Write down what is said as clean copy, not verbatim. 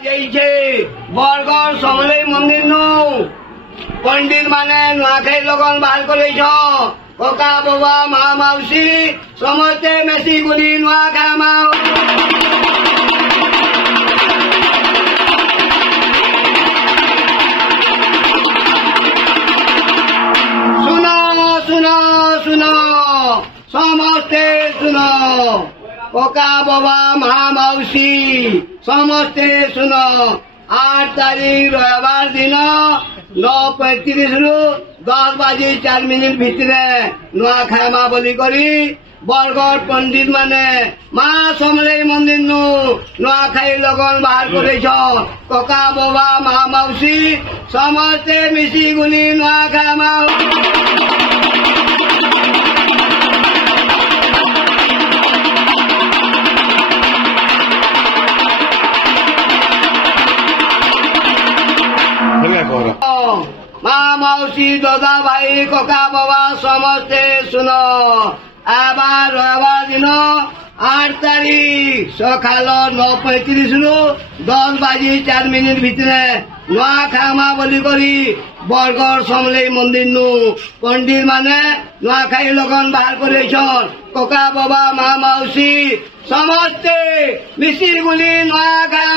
बरगढ़ समलेई मंदिर नु पंडित माने नुआखाई लगन बाहर कर कका बाबा माँ माउसी समस्ते मेसी गुली नुआखाई माँ सुनो सुनो सुनो समस्ते सुनो कका बाबा माँ माउसी समस्ते सुनो 8 तारीख रविवार दिन 9:35 रु 10:04 भितरे नुआखाई माँ बोली करी बरगढ़ पंडित माने माँ समलेई मंदिर नु नुआखाई लगन बाहर कर कका बाबा माँ माउसी समस्ते मिसी गुनी नुआखाई माँ माँ माउसी दादा भाई कका बाबा समस्ते सुनो आबार रविवार दिन 8 तारीख सकाल 9:35 रु 10:04 भितरे नुआखाई माँ बोली करी बरगढ़ समलेई मंदिर नु पंडित माने नुआखाई लगन बाहर कर कका बाबा माँ माउसी समस्ते मिसी गुली नुआखाई